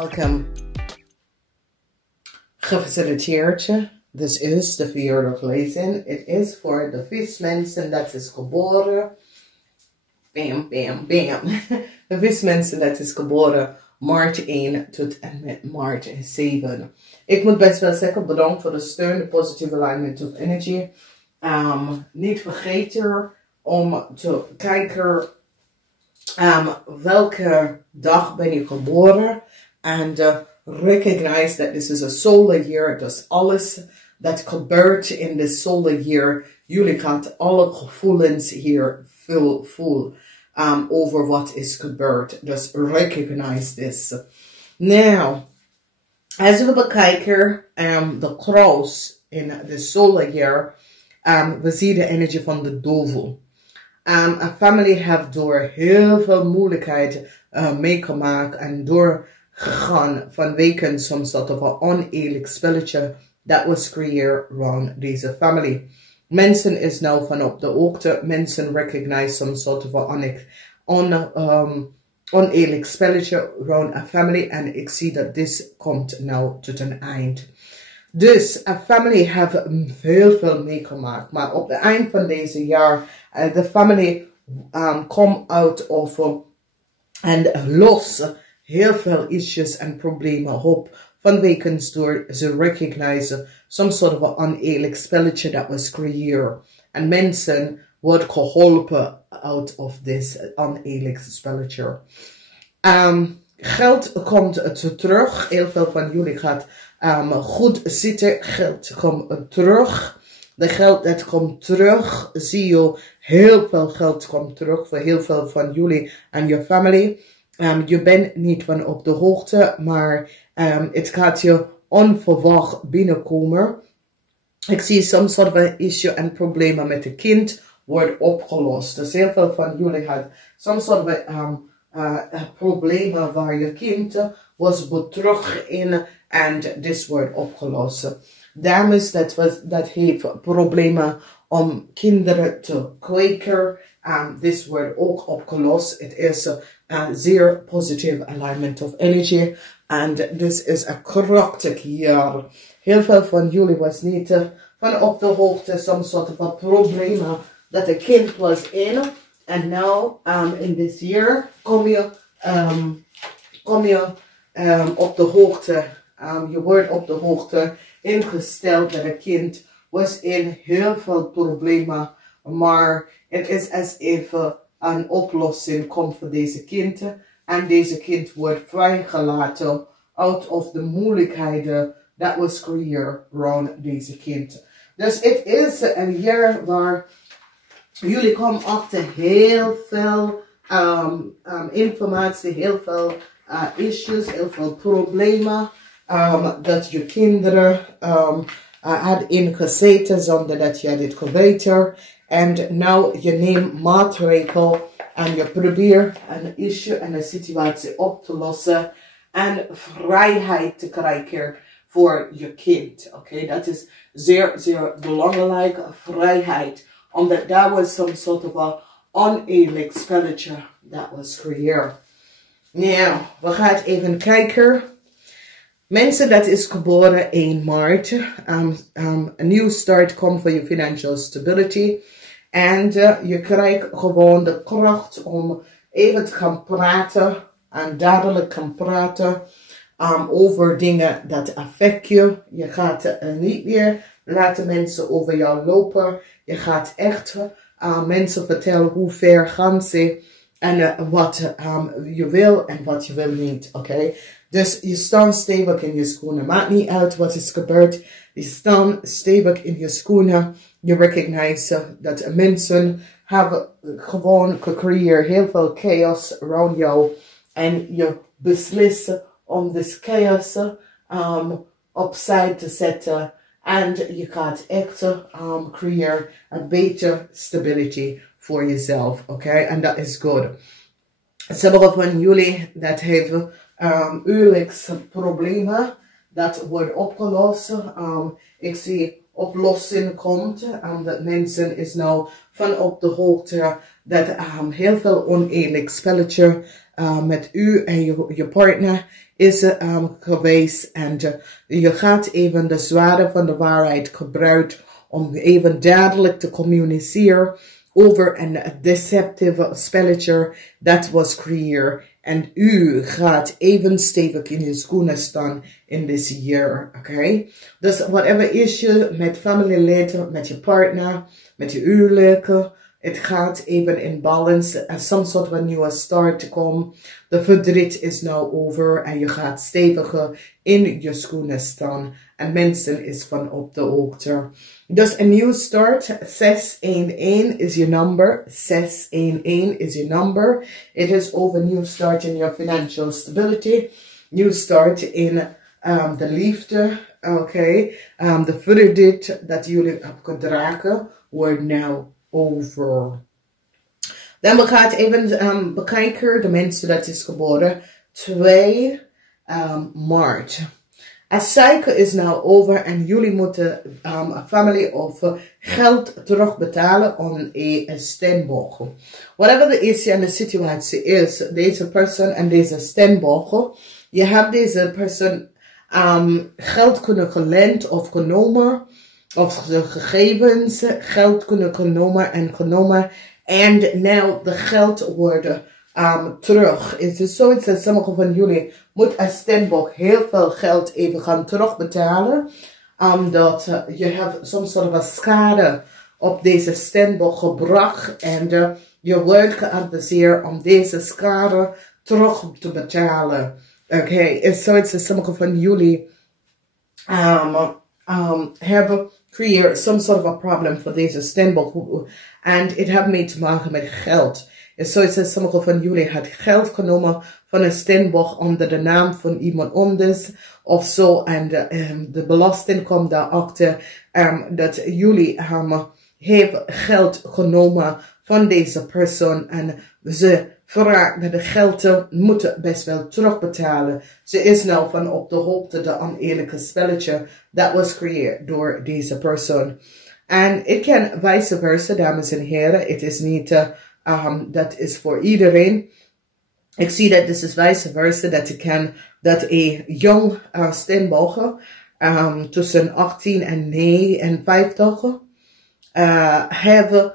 Welkom. Gefeliciteerd. Dit is de verjaardag Lezing. Het is voor de vismensen dat is geboren. Bam, bam, bam. De vismensen dat is geboren maart 1 tot en met maart 7. Ik moet best wel zeggen, bedankt voor de steun, de positieve alignment of energy. Niet vergeten om te kijken welke dag ben je geboren. En recognize that this is a solar year. Dus alles dat gebeurt in de solar year. Jullie gaan alle gevoelens hier voelen over wat is gebeurd. Dus recognize this. Now, als we bekijken de cross in de solar year. We zien de energie van de duivel. Een family heeft door heel veel moeilijkheden meegemaakt en doorgegaan vanwege some sort of een oneerlijk spelletje dat was creëerd rond deze family. Mensen is nou van op de hoogte, mensen recognize some sort of een oneerlijk spelletje rond een family en ik zie dat dit komt nou tot een eind. Dus een family heeft heel veel meegemaakt, maar op het eind van deze jaar, de family komt out of en los heel veel issues en problemen op, vanwege door ze recognize some sort of oneerlijk spelletje dat was creëerd. En mensen worden geholpen out of this oneerlijk spelletje. Geld komt terug, heel veel van jullie gaat goed zitten, geld komt terug. De geld dat komt terug, zie je, heel veel geld komt terug voor heel veel van jullie en je family. Je bent niet van op de hoogte, maar het gaat je onverwacht binnenkomen. Ik zie soms soort van issue en problemen met het kind wordt opgelost. Dus heel veel van jullie had soms soort van problemen waar je kind was betrokken in en dit wordt opgelost. Dames, dat heeft problemen om kinderen te kweken. Dit wordt ook opgelost. Het is een zeer positieve alignment of energy. En dit is een krachtig jaar. Heel veel van jullie was niet van op de hoogte. Soms soort van problemen dat een kind was in. En nu, in this year, kom je op de hoogte. Je wordt op de hoogte ingesteld dat een kind was in heel veel problemen. Maar het is als even een oplossing komt voor deze kind. En deze kind wordt vrijgelaten out of de moeilijkheden dat was creëerd rond deze kind. Dus het is een jaar waar jullie komen achter heel veel informatie, heel veel issues, heel veel problemen. Dat je kinderen had ingezeten zonder dat je dit geweten. En nu je neemt maatregelen en je probeert een issue en een situatie op te lossen. En vrijheid te krijgen voor je kind. Oké, dat is zeer, zeer belangrijk. Vrijheid. Omdat dat was some sort of a oneerlijk spelletje dat was creëerd. Nou, we gaan even kijken. Mensen dat is geboren 1 maart. Een nieuw start komt voor je financial stability. En je krijgt gewoon de kracht om even te gaan praten. En dadelijk gaan praten over dingen dat affect je. Je gaat niet meer laten mensen over jou lopen. Je gaat echt mensen vertellen hoe ver gaan ze. En wat je wil en wat je wil niet. Oké? Dus je staat stevig in je schoenen. Maakt niet uit wat is gebeurd. Je staat stevig in je schoenen. Je recognize dat mensen hebben gewoon gecreëerd heel veel chaos rond jou. En je beslist om this chaos opzij te zetten. En je gaat echt creëren een betere stability voor jezelf. Oké? En dat is goed. Sommigen van jullie dat hebben huwelijksproblemen. Dat wordt opgelost. Ik zie oplossing komt. Dat mensen is nou van op de hoogte dat heel veel oneerlijk spelletje met u en je partner is geweest. En je gaat even de zware van de waarheid gebruiken om even duidelijk te communiceren over een deceptieve spelletje dat was gecreëerd. En u gaat even stevig in je schoenen staan in this year, oké? Dus whatever issue met familieleden, met je partner, met je huwelijken, het gaat even in balance. Er some soort van nieuwe start te komen. De verdriet is nou over en je gaat steviger in je schoenen staan. En mensen is van op de hoogte. Dus een nieuw start. 611 is je number. 611 is je number. It is over new start in your financial stability. New start in de liefde. Oké. De verdriet dat jullie hebben gedragen wordt nou over. Dan we gaan even bekijken de mensen dat is geboren 2 maart. Een cycle is nou over en jullie moeten een familie of geld terugbetalen om een stemboog. Whatever de issue en de situatie is, deze persoon en deze stemboog, je hebt deze persoon geld kunnen geleend of genomen, of de gegevens geld kunnen genomen en nou de geld worden terug. Het is zoiets dat sommige van jullie moet een stemboog heel veel geld even gaan terugbetalen. Omdat je hebt soms soort van schade op deze stemboog gebracht. En je wordt geadviseerd om deze schade terug te betalen. Oké, het is zoiets dat sommige van jullie hebben creëerd some sort of a problem voor deze stemboog. En het heeft mee te maken met geld. Zoals sommige van jullie had geld genomen van een stemboog onder de naam van iemand anders of zo. En de belasting komt daarachter dat jullie hebben geld genomen van deze persoon. En ze vraagt dat de geld moeten best wel terugbetalen. Ze is nou van op de hoogte de oneerlijke spelletje dat was gecreëerd door deze persoon. En het kan vice versa, dames en heren. Het is niet... dat is voor iedereen. Ik zie dat dit is vice versa. Dat een jong stemboog tussen 18 en 59 hebben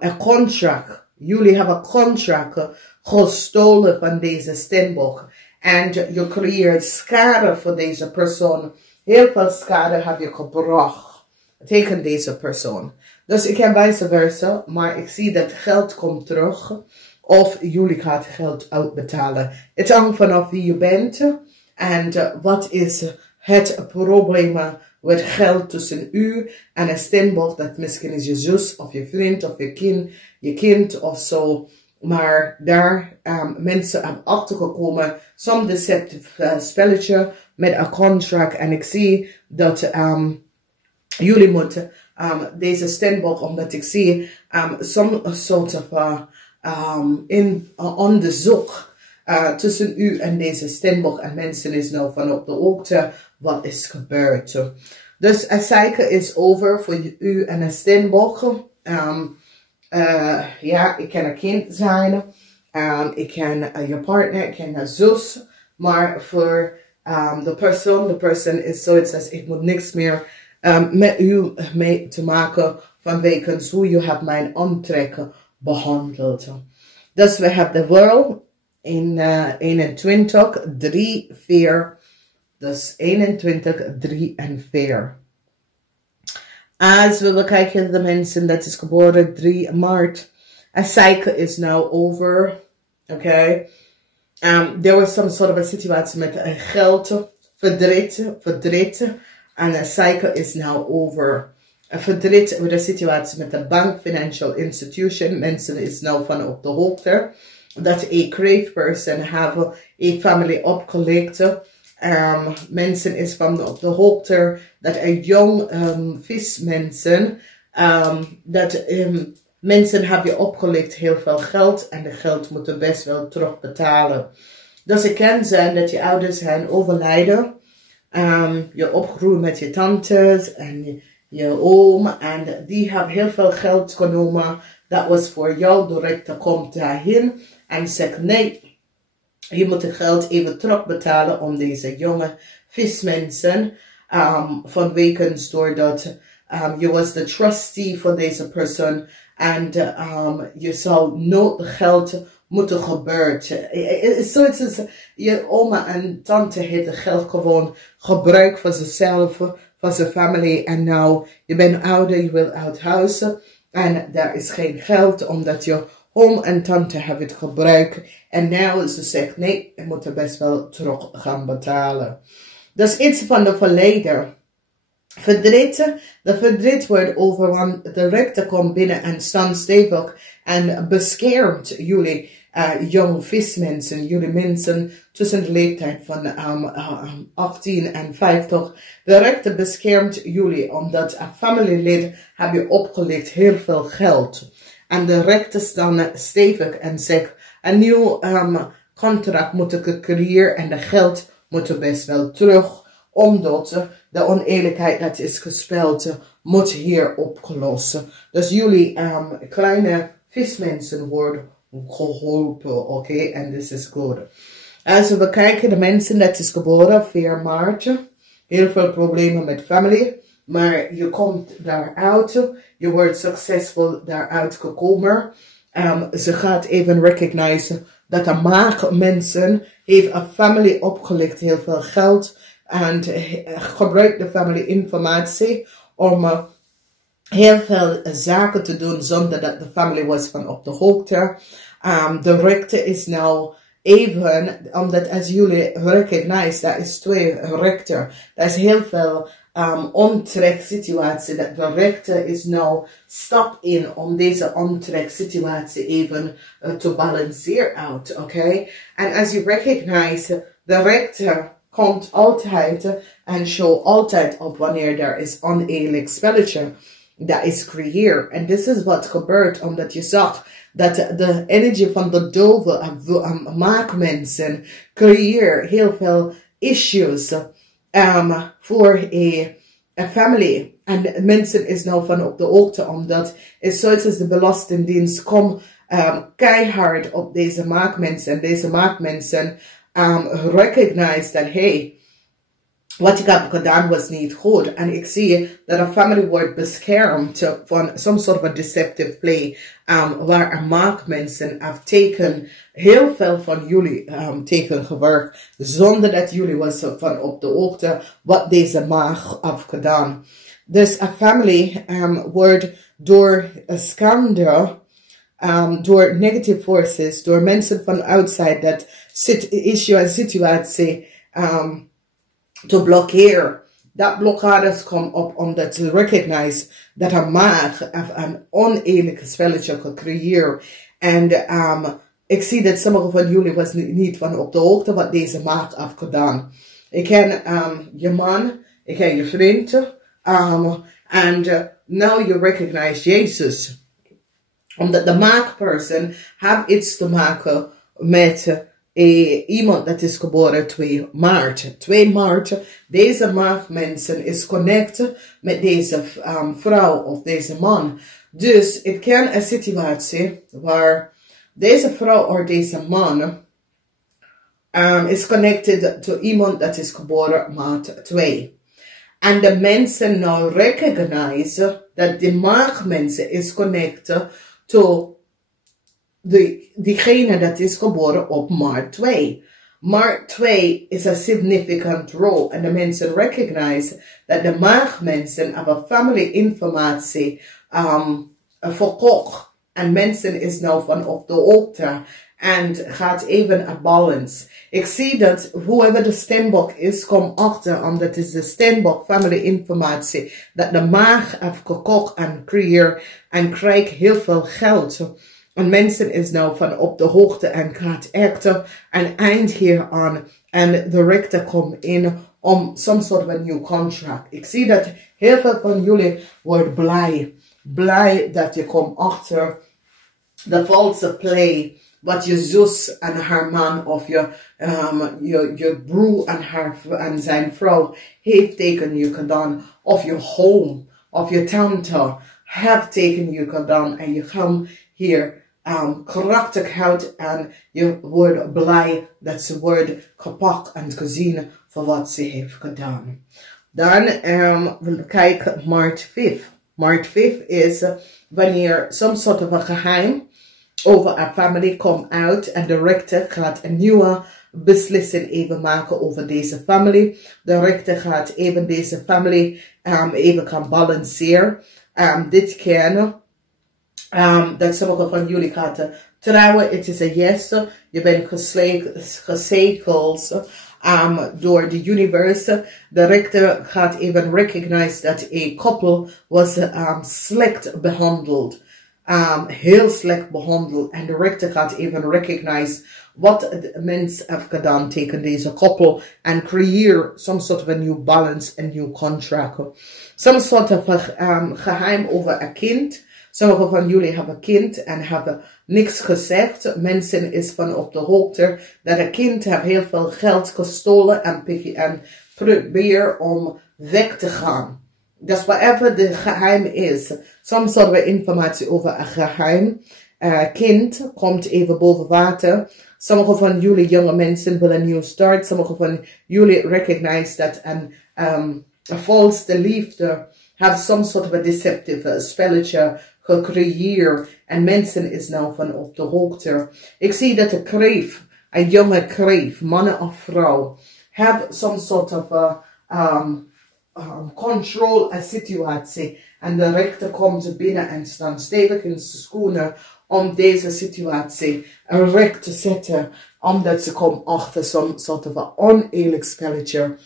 een contract. Jullie hebben een contract gestolen van deze stemboog. En je creëert schade voor deze persoon. Heel veel schade heb je gebracht tegen deze persoon. Dus ik heb vice versa, maar ik zie dat geld komt terug. Of jullie gaan geld uitbetalen. Het hangt vanaf wie je bent. En wat is het probleem met geld tussen u en een stemboog. Dat misschien is je zus of je vriend of je kind of zo. Maar daar mensen aan achtergekomen. Some deceptive spelletje met een contract. En ik zie dat jullie moeten deze stemboog, omdat ik zie some sort of onderzoek tussen u en deze stemboog en mensen is nou van op de hoogte wat is gebeurd. Dus een cycle is over voor u en een stemboog. Ja, ik kan een kind zijn, ik kan je partner, ik kan een zus, maar voor de persoon is zoiets als ik moet niks meer met u mee te maken vanwege hoe je hebt mijn aantrekken behandeld. Dus we hebben de world in 21, 3, 4. Dus 21, 3 en 4. Als we bekijken de mensen dat is geboren 3 maart. A cycle is now over. Okay. There was some sort of a situatie met geld, verdriet. En a cycle is now over. Verdriet met de situatie met de bank, financial institution. Mensen is nou van op de hoogte. Dat een crave person have een family opgelegd. Mensen is van op de hoogte dat een jong vismensen, dat mensen hebben opgelegd heel veel geld en de geld moeten best wel terugbetalen. Dus het kan zijn dat je ouders zijn overlijden, je opgroeit met je tantes en je oom. En die hebben heel veel geld genomen. Dat was voor jou. De rechter komt daarheen en zegt nee. Je moet het geld even terugbetalen om deze jonge vismensen. Vanwege doordat je was de trustee voor deze persoon. En je zou nooit geld moeten gebeuren. Zoiets is, je oma en tante heeft het geld gewoon gebruikt voor zichzelf, voor zijn familie. En nou, je bent ouder, je wil uit huis. En daar is geen geld, omdat je oom en tante hebben het gebruikt. En nu ze zegt, nee, je moet er best wel terug gaan betalen. Dat is iets van de verleden. Verdriet, de verdriet wordt over, want de rechter komt binnen en staat stevig en beschermt jullie jonge vismensen, jullie mensen tussen de leeftijd van 18 en 50. De rechter beschermt jullie omdat een familielid heb je opgelegd heel veel geld. En de rechter staan stevig en zegt, een nieuw contract moet ik creëren en de geld moet best wel terug. Omdat de oneerlijkheid dat is gespeeld moet hier opgelost. Dus jullie kleine vismensen worden geholpen, oké? En dit is goed. Als we kijken, de mensen dat is geboren 4 maart. Heel veel problemen met familie. Maar je komt daaruit. Je wordt succesvol daaruit gekomen. Ze gaat even recognizen dat de maag mensen heeft een familie opgelegd heel veel geld. En gebruikt de familie informatie om heel veel zaken te doen zonder dat de familie was van op de hoogte. De rechter is nou even, omdat als jullie recognize, dat is 2 rechter. Dat is heel veel ontrek-situatie. Dat de rechter is nou stap in om deze ontrek-situatie even te balanceren uit, oké? En als je recognize, de rechter komt altijd en show altijd op wanneer er is oneerlijk spelletje dat is creëerd. En dit is wat gebeurt omdat je zag dat de energie van de dove maakmensen creëert heel veel issues voor een family. En mensen is nou van op de hoogte omdat het zoiets als de belastingdienst komt keihard op deze maakmensen. En deze maakmensen recognize dat, hey, wat ik heb gedaan was niet goed. En ik zie dat een familie wordt beschermd van some sort of a deceptive play. Waar een maakmensen heeft teken heel veel van jullie teken gewerkt. Zonder dat jullie was van op de hoogte wat deze maag heeft gedaan. Dus een familie wordt door schande, door negative forces, door mensen van outside dat issue en situatie te blokkeren. Dat blokkades komt op omdat ze recognize dat een maag een oneerlijke spelletje gecreëerd. En ik zie dat sommige van jullie was niet van op de hoogte wat deze maag heeft gedaan. Ik ken je man, ik ken je vriend. En now you recognize Jezus. Omdat de maakperson heeft iets te maken met iemand dat is geboren 2 maart. 2 maart, deze maagmensen is connected met deze vrouw of deze man. Dus het kan een situatie waar deze vrouw of deze man is connected to iemand dat is geboren maart 2. En de mensen nou recognize dat de maagmensen is connected to diegene dat is geboren op maart 2. Maart 2 is a significant role. En de mensen recognize dat de maagmensen hebben family informatie verkocht. En mensen is nou van op de hoogte. En gaat even een balance. Ik zie dat whoever de steenbok is, komt achter. Omdat het is de steenbok family informatie. Dat de maag heeft gekocht en creëert. En krijgt heel veel geld. En mensen is nou van op de hoogte en gaat acten en eind hier aan. En de rechter komt in om some sort of a new contract. Ik zie dat heel veel van jullie wordt blij. Blij dat je komt achter de false play. Wat je zus en haar man of je broer en zijn vrouw heeft tegen je gedaan. Of je home. of je tante heeft tegen je gedaan en je gaat hier krachtig uit en je wordt blij dat ze wordt gepakt en gezien voor wat ze heeft gedaan. Dan we kijken Maart 5. Maart 5 is wanneer some sort of een geheim over een familie komt uit en de rechter gaat een nieuwe beslissing even maken over deze familie. De rechter gaat even deze familie even gaan balanceren. Dit kennen. Dat sommige van jullie gaan trouwen. Het is een yes. Je bent gezegeld door de universe. De rechter gaat even recognize dat een koppel was slecht behandeld. Heel slecht behandeld. En de rechter gaat even recognize wat de mens heeft gedaan tegen deze koppel. En creëer some sort of a new balance, a new contract. Some sort of geheim over een kind. Sommigen van jullie hebben kind en hebben niks gezegd. Mensen is van op de hoogte dat een kind heeft heel veel geld gestolen en probeert om weg te gaan. Dus whatever de geheim is. Soms hebben we informatie over een geheim. Kind komt even boven water. Sommige van jullie jonge mensen willen een nieuw start. Sommige van jullie recognize dat een valse liefde heeft some sort of a deceptive spelletje gecreëerd. En mensen is nou van op de hoogte. Ik zie dat de kreef, een jonge kreef, mannen of vrouw, have some sort of control a situatie. En de rechter komt binnen en staan stevig in zijn schoenen om deze situatie recht te zetten. Omdat ze komen achter some sort of a oneerlijk spelletje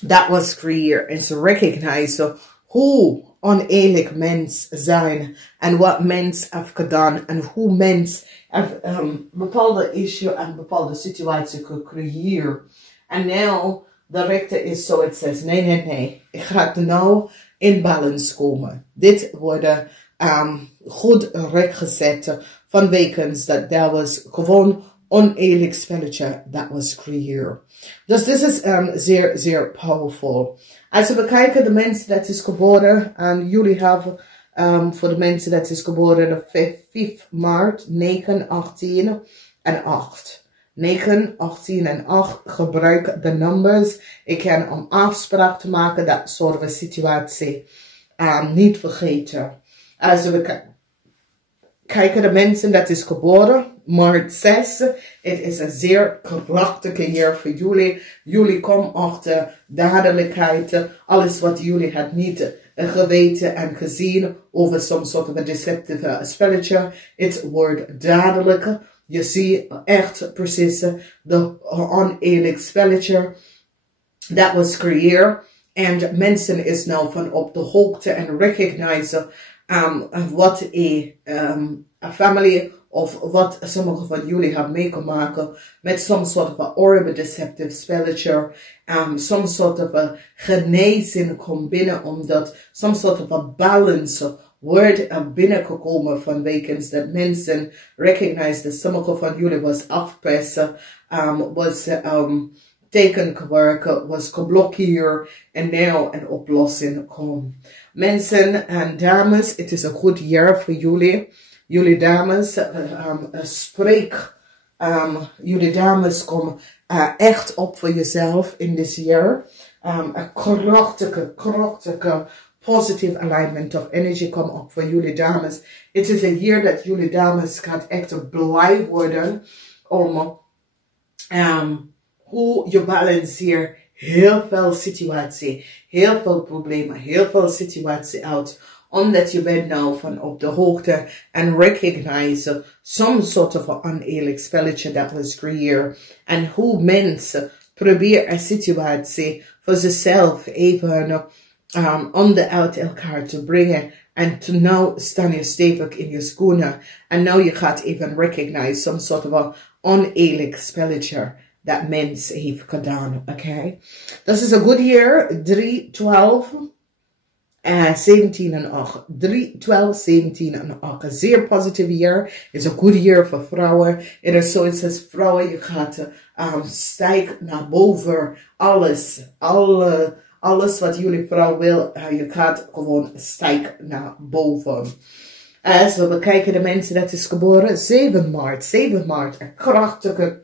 dat was creëerd. En ze recognize hoe oneerlijk mens zijn en wat mens heeft gedaan en hoe mens heeft bepaalde issue en bepaalde situatie gecreëerd. En nu de rechter is zo, het zegt nee, ik ga nou in balance komen. Dit wordt goed rechtgezet vanwege dat daar was gewoon oneerlijk spelletje dat was creëerd. Dus dit is zeer, zeer powerful. Als we kijken de mensen dat is geboren, en jullie hebben voor de mensen dat is geboren de 5 maart, 9, 18 en 8. 9, 18 en 8 gebruik de numbers. Ik kan om afspraak te maken dat soort situatie niet vergeten. Als we kijken de mensen dat is geboren, maart 6, het is een zeer krachtige jaar voor jullie. Jullie komen achter dadelijkheid, alles wat jullie had niet geweten en gezien over some sort of a deceptive spelletje. Het wordt dadelijk. Je ziet echt precies de oneerlijk spelletje dat was creëerd. En mensen is nou van op de hoogte en recognize wat een family of wat sommige van jullie hebben meegemaakt met some sort of a horrible deceptive spelletje. Some sort of a genezing komt binnen omdat some sort of a balance wordt binnengekomen vanwege dat mensen recognize dat sommige van jullie was afpesten, was tekengewerkt, was geblokkeerd en nu een oplossing komt. Mensen en dames, het is een goed jaar voor jullie. Jullie dames, spreek. Jullie dames komen echt op voor jezelf in dit jaar. Een krachtige, positive alignment of energy komt op voor jullie dames. Het is een jaar dat jullie dames gaat echt blij worden om hoe je balanceert heel veel situatie, heel veel problemen, heel veel situatie uit. Omdat je bent nou van op de hoogte en recognize some sort of een oneerlijk spelletje dat was creëerd. En hoe mensen proberen een situatie voor zichzelf even uit elkaar te brengen. En nou staan je stevig in je schoenen. En nou je gaat even recognize some sort of een oneerlijk spelletje dat mens heeft gedaan. Oké? Dat is een good year. 3, 12. 17 en 8. 3, 12, 17 en 8. Een zeer positieve jaar. Is een good year voor vrouwen. Het is zoiets als vrouwen. Je gaat stijgen naar boven. Alles. Alles wat jullie vrouw wil, je gaat gewoon stijgen naar boven. Als we bekijken de mensen dat is geboren 7 maart. 7 maart, een krachtige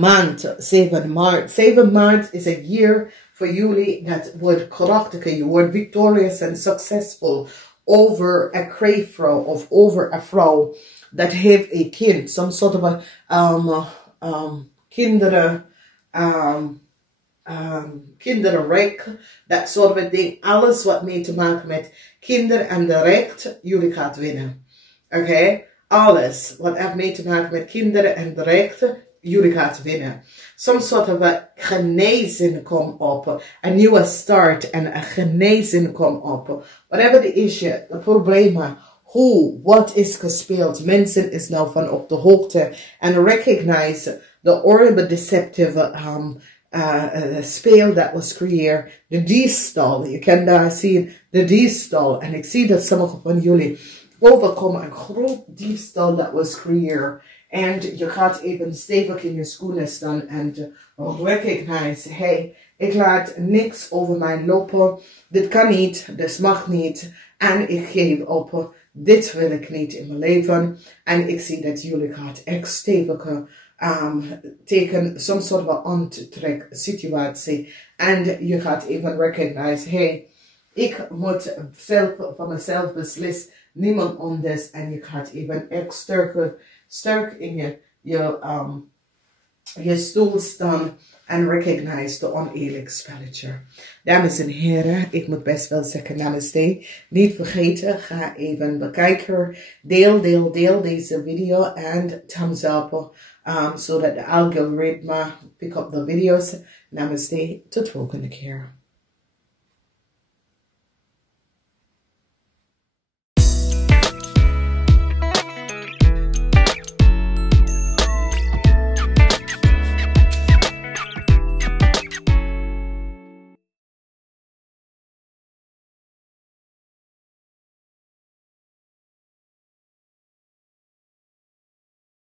maand. 7 maart. 7 maart is een year voor jullie dat wordt krachtiger. Je wordt victorious en successful over a kreefvrouw of over a vrouw dat heeft een kind. Some sort of kinderen, kinderrek, dat soort of ding. Alles wat mee te maken met kinderen en de recht, jullie gaat winnen. Oké? Alles wat heeft mee te maken met kinderen en de rechten, jullie gaat winnen. Some sort of genezing komt op. Een nieuwe start en een genezing komt op. Whatever the issue, de problemen, hoe, wat is gespeeld. Mensen is nou van op de hoogte. En recognize the horrible deceptive speel that was creëerd. De diefstal. Je kan daar zien de diefstal. En ik zie dat sommige van jullie overkomen een groot diefstal dat was creëerd. En je gaat even stevig in je schoenen staan en recognize, hey, ik laat niks over mij lopen. Dit kan niet, dit mag niet. En ik geef op. Dit wil ik niet in mijn leven. En ik zie dat jullie gaat echt steviger tegen some soort van onttrek situatie. En je gaat even recognize, hey, ik moet zelf van mezelf beslissen. Niemand anders. En je gaat even echt sterk in je stoel staan en recognize de oneerlijk spelletje. Dames en heren, ik moet best wel zeggen namaste. Niet vergeten, ga even bekijken. Deel deze video en thumbs up. Zodat de algoritme pick up de video's. Namaste, tot volgende keer.